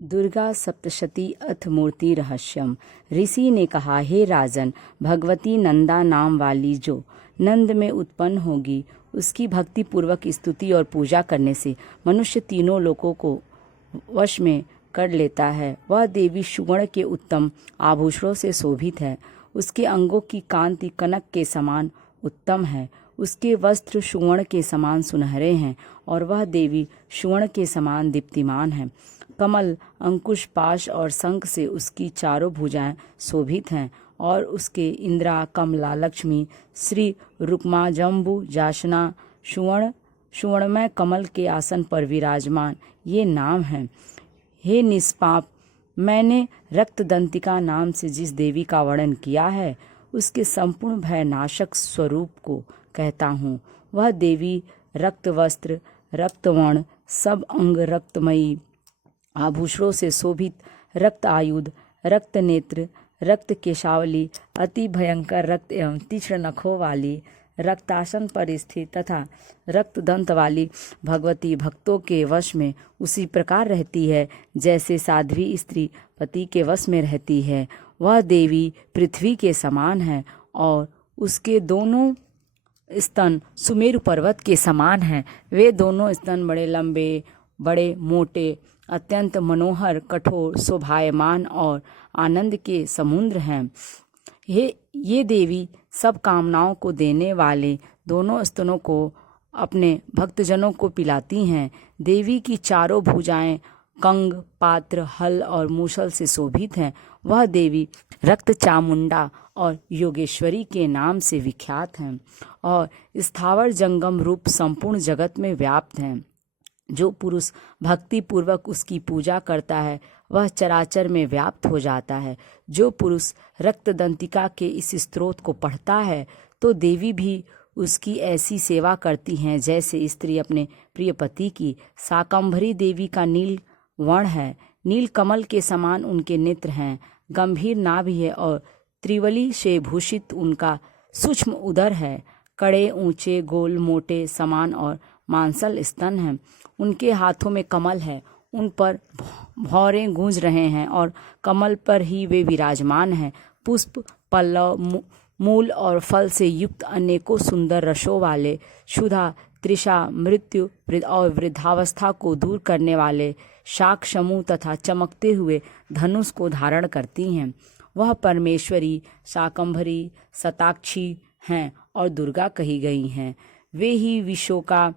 दुर्गा सप्तशती अथ मूर्ति रहस्यम। ऋषि ने कहा, हे राजन, भगवती नंदा नाम वाली जो नंद में उत्पन्न होगी, उसकी भक्ति पूर्वक स्तुति और पूजा करने से मनुष्य तीनों लोकों को वश में कर लेता है। वह देवी सुवर्ण के उत्तम आभूषणों से शोभित है। उसके अंगों की कांति कनक के समान उत्तम है। उसके वस्त्र सुवर्ण के समान सुनहरे हैं और वह देवी सुवर्ण के समान दीप्तिमान है। कमल, अंकुश, पाश और शंख से उसकी चारों भुजाएं शोभित हैं और उसके इंद्रा, कमला, लक्ष्मी, श्री, रुक्मा, जम्बू, जासना, सुवर्णमय कमल के आसन पर विराजमान ये नाम हैं। हे निष्पाप, मैंने रक्तदंतिका नाम से जिस देवी का वर्णन किया है, उसके संपूर्ण भयनाशक स्वरूप को कहता हूँ। वह देवी रक्त वस्त्र, रक्तवर्ण, सब अंग रक्तमयी, आभूषणों से शोभित, रक्त आयुध, रक्त नेत्र, रक्त केशावली, अति भयंकर रक्त एवं तीक्ष्ण नखों वाली, रक्तासन पर स्थित तथा रक्त दंत वाली भगवती भक्तों के वश में उसी प्रकार रहती है जैसे साध्वी स्त्री पति के वश में रहती है। वह देवी पृथ्वी के समान है और उसके दोनों स्तन सुमेरु पर्वत के समान हैं। वे दोनों स्तन बड़े लंबे, बड़े मोटे, अत्यंत मनोहर, कठोर, शोभायमान और आनंद के समुद्र हैं। ये देवी सब कामनाओं को देने वाले दोनों स्तनों को अपने भक्तजनों को पिलाती हैं। देवी की चारों भुजाएं कंग, पात्र, हल और मूसल से शोभित हैं। वह देवी रक्त चामुंडा और योगेश्वरी के नाम से विख्यात हैं और स्थावर जंगम रूप संपूर्ण जगत में व्याप्त हैं। जो पुरुष भक्ति पूर्वक उसकी पूजा करता है, वह चराचर में व्याप्त हो जाता है। जो पुरुष रक्तदंतिका के इस स्तोत्र को पढ़ता है, तो देवी भी उसकी ऐसी सेवा करती हैं जैसे स्त्री अपने प्रिय पति की। शाकंभरी देवी का नील वर्ण है। नील कमल के समान उनके नेत्र हैं। गंभीर नाभि है और त्रिवली से भूषित उनका सूक्ष्म उदर है। कड़े, ऊंचे, गोल, मोटे, समान और मांसल स्तन हैं। उनके हाथों में कमल है। उन पर भौरें गूंज रहे हैं और कमल पर ही वे विराजमान हैं। पुष्प, पल्लव, मूल और फल से युक्त अनेकों सुंदर रसों वाले, क्षुधा, तृषा, मृत्यु और वृद्धावस्था को दूर करने वाले शाक समूह तथा चमकते हुए धनुष को धारण करती हैं। वह परमेश्वरी, शाकंभरी, शताक्षी हैं और दुर्गा कही गई हैं। वे ही विशोका,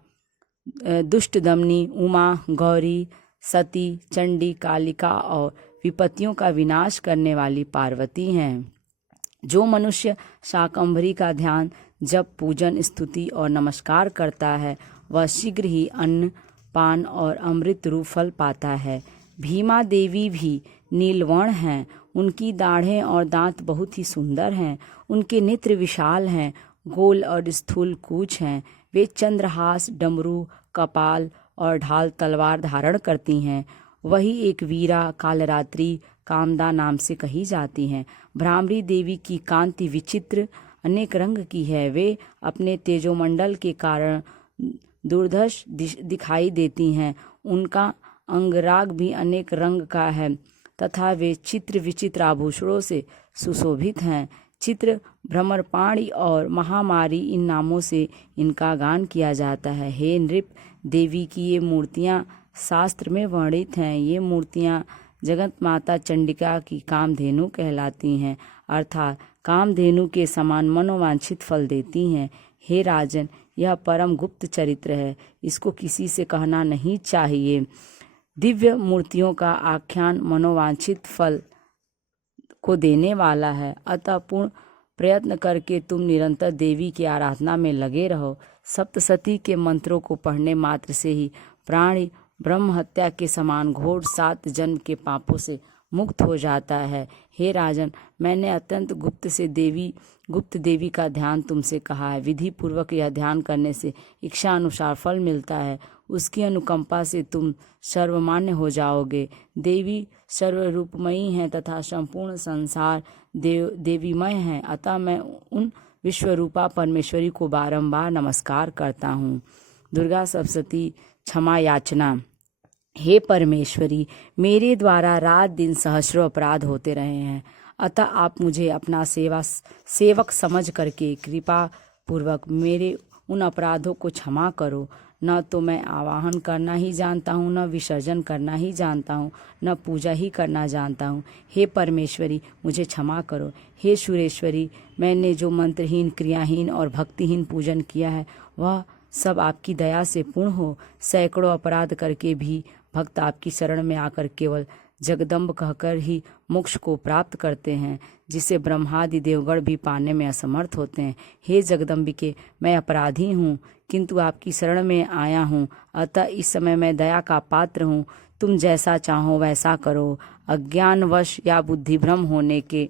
दुष्टदमनी, उमा, गौरी, सती, चंडी, कालिका और विपत्तियों का विनाश करने वाली पार्वती हैं। जो मनुष्य शाकंभरी का ध्यान, जप, पूजन, स्तुति और नमस्कार करता है, वह शीघ्र ही अन्न, पान और अमृत रूप फल पाता है। भीमा देवी भी नीलवर्ण हैं। उनकी दाढ़ें और दांत बहुत ही सुंदर हैं। उनके नेत्र विशाल हैं, गोल और स्थूल कूच हैं। वे चंद्रहास, डमरू, कपाल और ढाल तलवार धारण करती हैं। वही एक वीरा, कालरात्रि, कामदा नाम से कही जाती हैं। भ्रामरी देवी की कांति विचित्र अनेक रंग की है। वे अपने तेजोमंडल के कारण दुर्धर्ष दिखाई देती हैं। उनका अंगराग भी अनेक रंग का है तथा वे चित्र विचित्र आभूषणों से सुशोभित हैं। चित्र, भ्रमरपाणी और महामारी इन नामों से इनका गान किया जाता है। हे नृप, देवी की ये मूर्तियाँ शास्त्र में वर्णित हैं। ये मूर्तियाँ जगत माता चंडिका की कामधेनु कहलाती हैं, अर्थात कामधेनु के समान मनोवांछित फल देती हैं। हे राजन, यह परम गुप्त चरित्र है, इसको किसी से कहना नहीं चाहिए। दिव्य मूर्तियों का आख्यान मनोवांछित फल को देने वाला है, अतः पूर्ण प्रयत्न करके तुम निरंतर देवी की आराधना में लगे रहो। सप्तशती के मंत्रों को पढ़ने मात्र से ही प्राणी ब्रह्म हत्या के समान घोर 7 जन्म के पापों से मुक्त हो जाता है। हे राजन, मैंने अत्यंत गुप्त देवी का ध्यान तुमसे कहा है। विधि पूर्वक यह ध्यान करने से इच्छा अनुसार फल मिलता है। उसकी अनुकंपा से तुम सर्वमान्य हो जाओगे। देवी सर्वरूपमयी हैं तथा संपूर्ण संसार देवीमय है, अतः मैं उन विश्वरूपा परमेश्वरी को बारंबार नमस्कार करता हूँ। दुर्गा सप्तशती क्षमा याचना। हे परमेश्वरी, मेरे द्वारा रात दिन सहस्रों अपराध होते रहे हैं, अतः आप मुझे अपना सेवक समझ करके कृपा पूर्वक मेरे उन अपराधों को क्षमा करो। न तो मैं आवाहन करना ही जानता हूँ, न विसर्जन करना ही जानता हूँ, न पूजा ही करना जानता हूँ। हे परमेश्वरी, मुझे क्षमा करो। हे सुरेश्वरी, मैंने जो मंत्रहीन, क्रियाहीन और भक्तिहीन पूजन किया है वह सब आपकी दया से पूर्ण हो। सैकड़ों अपराध करके भी भक्त आपकी शरण में आकर केवल जगदम्ब कहकर ही मोक्ष को प्राप्त करते हैं, जिसे ब्रह्मादि देवगण भी पाने में असमर्थ होते हैं। हे जगदम्बिके, मैं अपराधी हूँ, किंतु आपकी शरण में आया हूँ, अतः इस समय मैं दया का पात्र हूँ। तुम जैसा चाहो वैसा करो। अज्ञानवश या बुद्धिभ्रम होने के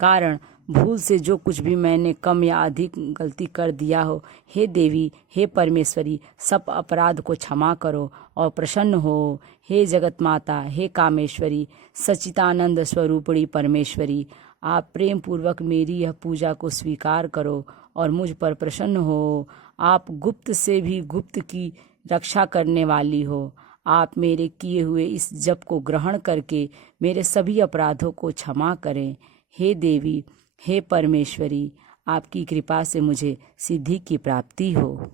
कारण भूल से जो कुछ भी मैंने कम या अधिक गलती कर दिया हो, हे देवी, हे परमेश्वरी, सब अपराध को क्षमा करो और प्रसन्न हो। हे जगत माता, हे कामेश्वरी, सच्चिदानंद स्वरूपणी परमेश्वरी, आप प्रेम पूर्वक मेरी यह पूजा को स्वीकार करो और मुझ पर प्रसन्न हो। आप गुप्त से भी गुप्त की रक्षा करने वाली हो। आप मेरे किए हुए इस जप को ग्रहण करके मेरे सभी अपराधों को क्षमा करें। हे देवी, हे परमेश्वरी, आपकी कृपा से मुझे सिद्धि की प्राप्ति हो।